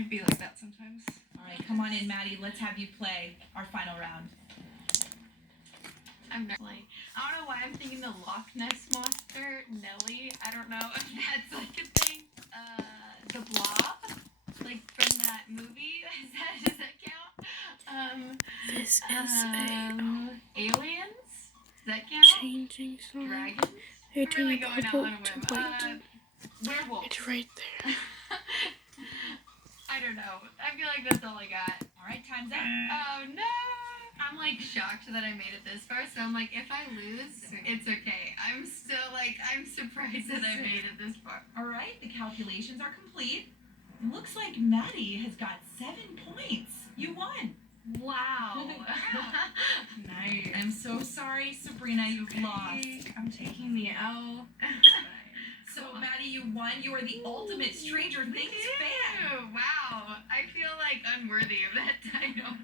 It'd be like that sometimes. All right, come on in, Maddie. Let's have you play our final round. I'm like, I don't know why I'm thinking the Loch Ness Monster, Nelly. I don't know if that's like a thing. The Blob, like from that movie. Does that count? This is Aliens. Does that count? changing song. Dragons. You're I'm really turning going out purple on a to whim. white. Werewolf. It's right there. I don't know. I feel like that's all I got. All right, time's up. Oh no! I'm like shocked that I made it this far. So I'm like, if I lose, it's okay. I'm still like, I'm surprised that I made it this far. All right, the calculations are complete. Looks like Maddie has got 7 points. You won. Wow. Nice. I'm so sorry, Sabrina, you've lost. I'm taking the L. So, Maddie, you won. You are the ultimate Stranger Things fan. Wow. I feel like unworthy of that title.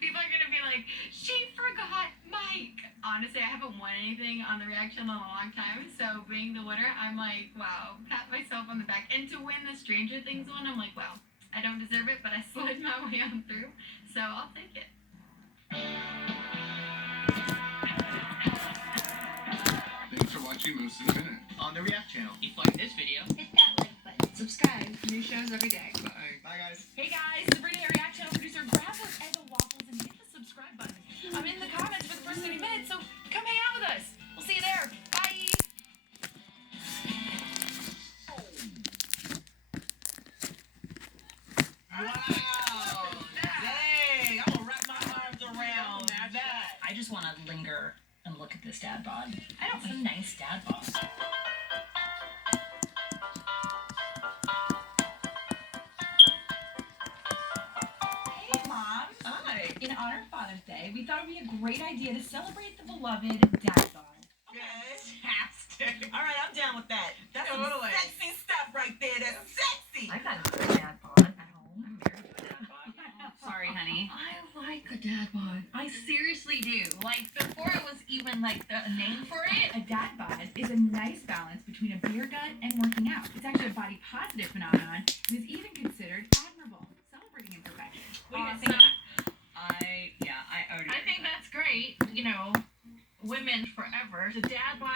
People are going to be like, she forgot Mike. Honestly, I haven't won anything on the reaction in a long time. So being the winner, I'm like, wow, pat myself on the back. And to win the Stranger Things one, I'm like, wow, I don't deserve it, but I slid my way on through. So I'll take it. Thanks for watching Most in a Minute on the React channel. If you like this video, Hit that like button. Subscribe. New shows every day. Bye. Bye, guys. Hey, guys. Sabrina, your React channel producer. Grab those Eggo waffles and hit the subscribe button. I'm in the comments for the first 30 minutes, so come hang out with us. We'll see you there. Bye. wow! Dang! I'm gonna wrap my arms around that. I just want to linger and look at this dad bod. I don't see nice dad bod. Hey, Mom. Hi. In honor of Father's Day, we thought it would be a great idea to celebrate the beloved dad bod. Fantastic. All right, I'm down with that. That's some Totally. sexy stuff right there. That's sexy. I got a good dad bod at home. I'm married to a dad bod. Sorry, honey. I like a dad bod. I seriously do. Like, before it was even, like, a name for it. A dad bod is a nice balance between a beer gut and working out. It's actually a body positive phenomenon and is even considered admirable, celebrating imperfection. What do you guys think of that? I already. I think that's great. You know, women forever. The dad bod